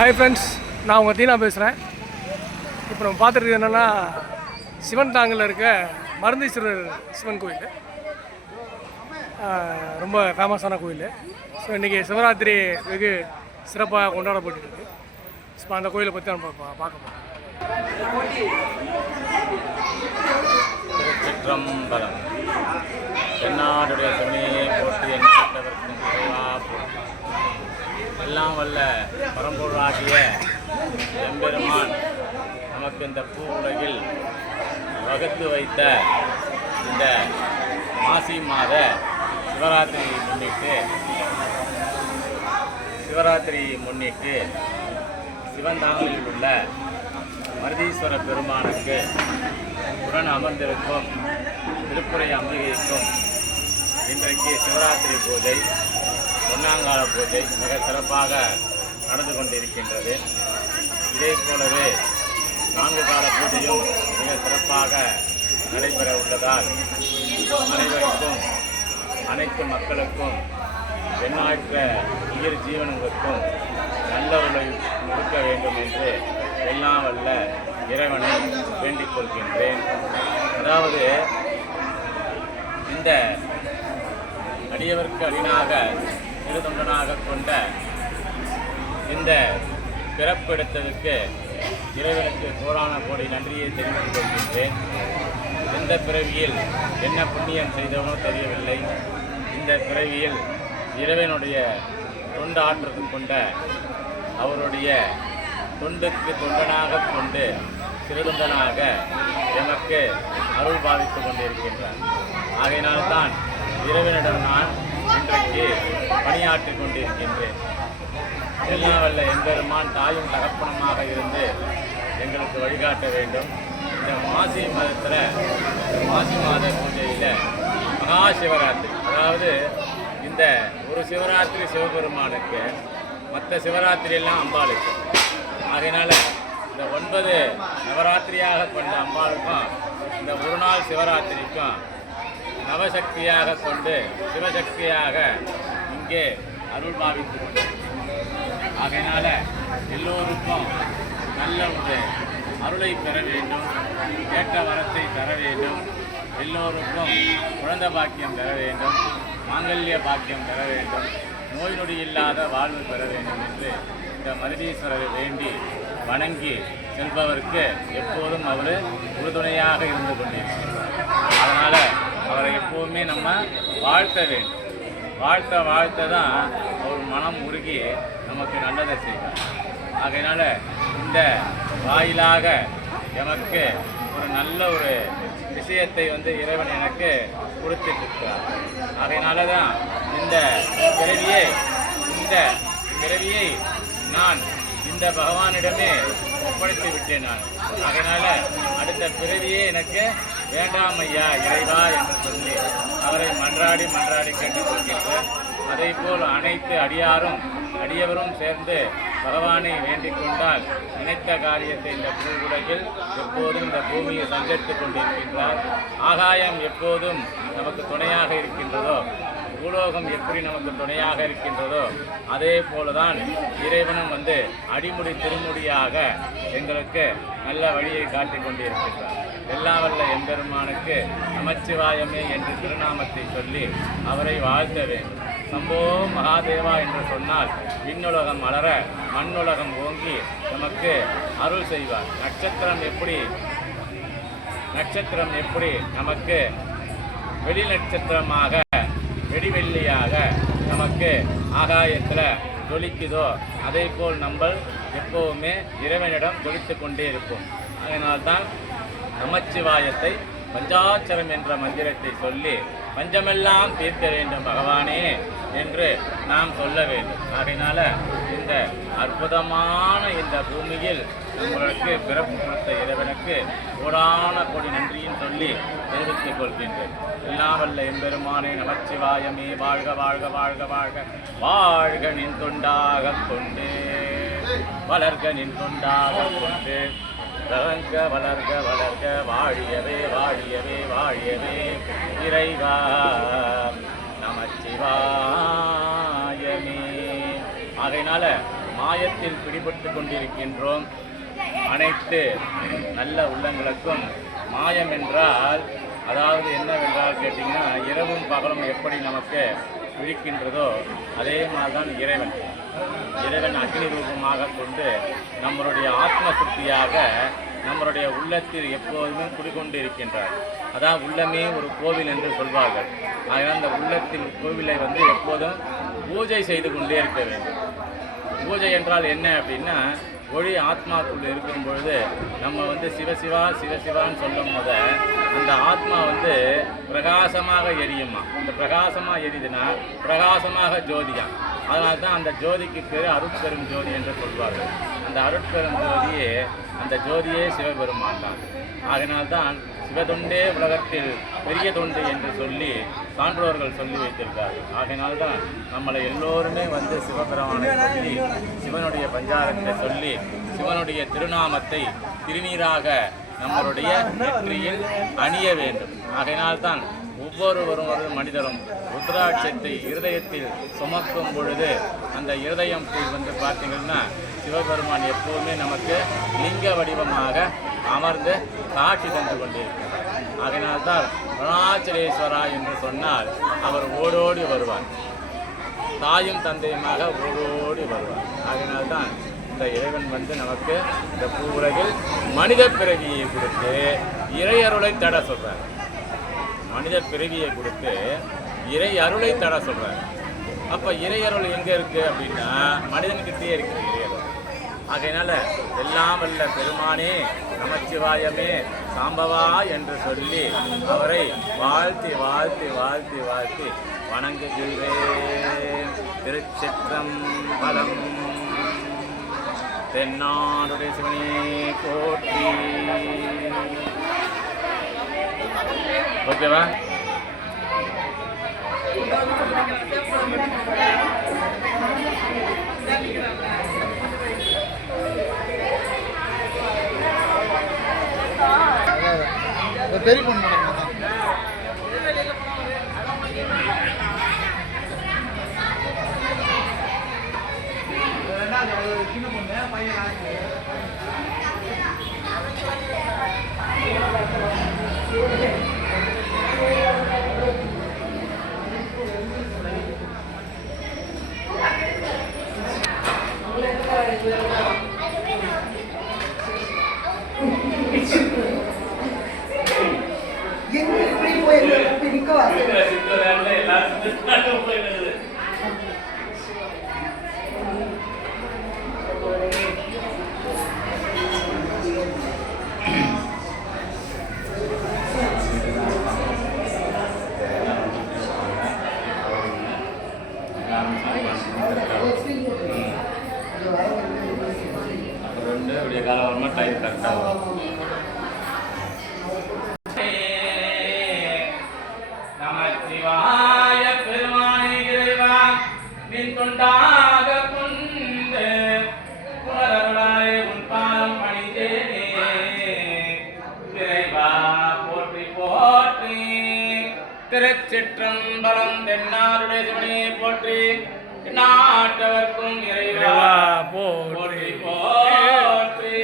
Hi friends, நான் உங்கள் தீனா பேசுகிறேன். இப்போ நம்ம பார்த்துருக்கு என்னென்னா, சிவன் தாங்கில் இருக்க மருந்தீஸ்வரர் சிவன் கோயில். ரொம்ப ஃபேமஸான கோயில். ஸோ இன்றைக்கி சிவராத்திரி வெகு சிறப்பாக கொண்டாடப்பட்டுருக்கு. ஸோ அந்த கோயிலை பற்றி நம்ம பார்க்க போகிறோம். திருச்சிற்றம்பலம். தென்னாடுடைய சிவனையை போற்றி எண்ணற்றவர்க்கும் எல்லாம் வல்ல பரம்பொருளாகிய எம்பெருமான் நமக்கு இந்த பூ உலகில் வகுத்து வைத்த இந்த மாசி மாத சிவராத்திரியை முன்னிட்டு சிவந்தாங்கலில் உள்ள மருதீஸ்வர பெருமானுக்கு உடன் அமர்ந்திருக்கும் திருப்புரை அம்பிகைக்கும் இன்றைக்கு சிவராத்திரி பூஜை, பொன்னாங்கால பூஜை மிக சிறப்பாக நடந்து கொண்டிருக்கின்றது. இதே போலவே 4 கால பூஜையும் மிக சிறப்பாக நடைபெற உள்ளதால் அனைவருக்கும், அனைத்து மக்களுக்கும், எண்ணற்ற உயிர் ஜீவன்களுக்கும் நல்லவர்களை கொடுக்க வேண்டும் என்று எல்லாம் வல்ல இறைவனை வேண்டிக் கொள்கின்றேன். அதாவது இந்த அடியவர்க்கு அடினாக திருத்தொண்டனாக கொண்ட இந்த பிறப்பெடுத்ததுக்கு இறைவனுக்கு கோடான கோடி நன்றியை தெரிவித்துக் கொள்கின்றேன். எந்த பிறவியில் என்ன புண்ணியம் செய்தவனோ தெரியவில்லை. இந்த பிறவியில் இறைவனுடைய தொண்டு ஆற்றத்து கொண்ட அவருடைய தொண்டுக்கு தொண்டனாக கொண்டு திருத்தொண்டனாக எமக்கு அருள் பாவித்துக் கொண்டிருக்கின்றார். ஆகையினால்தான் இறைவனிடம் நான் இன்றைக்கு பணியாற்றிக் கொண்டிருக்கின்றேன். எல்லாம் வல்ல எம்பெருமான் தாயும் தகப்பனமாக இருந்து எங்களுக்கு வழிகாட்ட வேண்டும். இந்த மாசி மாத பூஜையில் மகா சிவராத்திரி, அதாவது இந்த ஒரு சிவராத்திரி சிவபெருமானுக்கு, மற்ற சிவராத்திரியெல்லாம் அம்பாளுக்கு. ஆகையினால இந்த 9 நவராத்திரியாக கொண்ட அம்பாளுக்கும் இந்த ஒரு நாள் சிவராத்திரிக்கும் நவசக்தியாக கொண்டு சிவசக்தியாக இங்கே அருள் பாவித்து கொண்டு, ஆகையினால எல்லோருக்கும் நல்ல ஒரு அருளை பெற வேண்டும், கேட்ட வரத்தை தர வேண்டும், எல்லோருக்கும் குழந்தை பாக்கியம் பெற வேண்டும், மாங்கல்ய பாக்கியம் பெற வேண்டும், நோய் நொடி இல்லாத வாழ்வு பெற வேண்டும் என்று இந்த மருதீஸ்வரரை வேண்டி வணங்கி செல்பவருக்கு எப்போதும் அவர் உறுதுணையாக இருந்து கொண்டிருக்கிறார். அதனால் அவரை எப்போதுமே நம்ம வாழ்த்த வேண்டும். வாழ்த்த தான் அவர் மனம் உருகி நமக்கு நல்லதை செய்வார். ஆகையினால இந்த வாயிலாக எமக்கு ஒரு நல்ல ஒரு விஷயத்தை இறைவன் எனக்கு கொடுத்துட்ருக்கிறார். ஆகையினால தான் இந்த பிறவியை நான் இந்த பகவானிடமே ஒப்படைத்து விட்டேன். நான் ஆகையினால அடுத்த பிறவியே எனக்கு வேண்டாம் ஐயா இறைவா என்று சொல்லி அவரை மன்றாடி கேட்டுக்கொள்கின்றேன். அதே போல் அனைத்து அடியவரும் சேர்ந்து பகவானை வேண்டிக் கொண்டால் நினைத்த காரியத்தை இந்த பூவுலகில் எப்போதும் இந்த பூமியை சஞ்சரித்துக் கொண்டிருக்கின்றார். ஆகாயம் எப்போதும் நமக்கு துணையாக இருக்கின்றதோ, பூலோகம் எப்படி நமக்கு துணையாக இருக்கின்றதோ, அதே போலதான் இறைவனும் அடிமுடி திருமுடியாக எங்களுக்கு நல்ல வழியை காட்டிக் கொண்டிருக்கின்றார். எல்லாம் வல்ல எம்பெருமானுக்கு நமச்சிவாயமே என்று திருநாமத்தை சொல்லி அவரை வாழ்த்த வேண்டும். சம்போ மகாதேவா என்று சொன்னால் விண்ணுலகம் மலர மண்ணுலகம் ஓங்கி நமக்கு அருள் செய்வார். நட்சத்திரம் எப்படி நமக்கு வெளி நட்சத்திரமாக வெடிவெள்ளியாக நமக்கு ஆகாயத்தில் ஜொலிக்குதோ, அதே போல் நம்ம எப்போவுமே இறைவனிடம் ஜொலித்து கொண்டே இருப்போம். அதனால்தான் நமச்சிவாயத்தை பஞ்சாட்சரம் என்ற மந்திரத்தை சொல்லி பஞ்சமெல்லாம் தீர்க்க வேண்டும் பகவானே என்று நாம் சொல்ல வேண்டும். ஆகையினால இந்த அற்புதமான இந்த பூமியில் உங்களுக்கு பிறப்பு கொடுத்த இறைவனுக்கு கோடான கோடி நன்றியும் சொல்லி தெரிவித்துக் கொள்கின்றேன். எல்லாம் வல்ல எம்பெருமானே நமச்சிவாயமே வாழ்க வாழ்க வாழ்க வாழ்க வாழ்க நின் தொண்டாக கொண்டு வளர்க நின் தொண்டாக கொண்டு வளர்க வளர்க வளர்க வாழியவே வாழியவே வாழியவே இறைவா நமச்சிவாயமே. ஆகையினால மாயத்தில் பிடிபட்டு கொண்டிருக்கின்றோம். அனைத்து நல்ல உள்ளங்களுக்கும் மாயம் என்றால் அதாவது என்னவென்றால் கேட்டிங்கன்னா, இரவும் பகலும் எப்படி நமக்கு விழிக்கின்றதோ அதே மாதிரி தான் இறைவன் அக்னி ரூபமாக கொண்டு நம்மளுடைய ஆத்ம சுத்தியாக நம்மளுடைய உள்ளத்தில் எப்போதுமே குடிக்கொண்டு இருக்கின்றார். அதான் உள்ளமே ஒரு கோவில் என்று சொல்வார்கள். ஆகையால் அந்த உள்ளத்தில் கோவிலை எப்போதும் பூஜை செய்து கொண்டே இருக்க வேண்டும். பூஜை என்றால் என்ன அப்படின்னா, ஒளி ஆத்மாக்குள் இருக்கும் பொழுது நம்ம சிவசிவா சிவசிவான்னு சொல்லும் போது அந்த ஆத்மா பிரகாசமாக எரியுமா. இந்த பிரகாசமாக எரியுதுன்னா பிரகாசமாக ஜோதிதான். அதனால தான் அந்த ஜோதிக்கு பேர் அருட்பெரும் ஜோதி என்று சொல்வார்கள். அந்த அருட்பெரும் ஜோதியே அந்த ஜோதியே சிவபெருமான் தான். அதனால்தான் சிவதொண்டே உலகத்தில் பெரிய தொண்டு என்று சொல்லி சான்றோர்கள் சொல்லி வைத்திருக்கார்கள். ஆகையினால்தான் நம்மளை எல்லோருமே சிவபெருமானை சொல்லி சிவனுடைய பஞ்சாரத்தை சொல்லி சிவனுடைய திருநாமத்தை திருநீராக நம்மளுடைய நெற்றியில் அணிய வேண்டும். ஆகையினால்தான் ஒவ்வொரு மனிதரும் ருத்ராட்சத்தை இருதயத்தில் சுமக்கும் பொழுது அந்த இருதயம் பார்த்தீங்கன்னா சிவபெருமான் எப்போதுமே நமக்கு லிங்க வடிவமாக அமர்ந்து காட்சி தந்து கொண்டிருக்கிறார். ஆகையினால்தான் அருணாச்சலேஸ்வரா என்று சொன்னால் அவர் ஓடோடி வருவார். தாயும் தந்தையுமாக ஓடோடி வருவார். ஆகையினால்தான் இந்த இறைவன் நமக்கு இந்த பூவுலகில் மனித பிறவியை கொடுத்து இறையருளை தட சொல்றார். மனித பிறவியை கொடுத்து இறை அருளை தட சொல்றார். அப்ப இறையருள் எங்க இருக்கு அப்படின்னா மனிதனுக்கிட்டே இருக்குது இறையருள். ஆகையினால எல்லாம் வல்ல பெருமானே நமச்சிவாயமே சாம்பவா என்று சொல்லி அவரை வாழ்த்தி வாழ்த்தி வாழ்த்தி வாழ்த்தி வணங்குகிறேன். திருச்சிற்றம்பலம். தென்னாடுடைய சிவனே போற்றி. ஓகேவா? பெரிய பொண்ணு சின்ன பொண்ணு பையன் விடிய காலம் வருமா டைம் கரெக்டாக வரும். நமச்சிவாய பெருமானே இறைவா நின் தொண்டாக கொண்டு புனரருளாய் உன் பாதம் பணிந்தேனே. இறைவா போற்றி போற்றி. திருச்சிற்றம்பலம். தென்னாடுடைய சிவனே போற்றி. நாட்டவர்க்கும் இறைவா போற்றி போற்றி.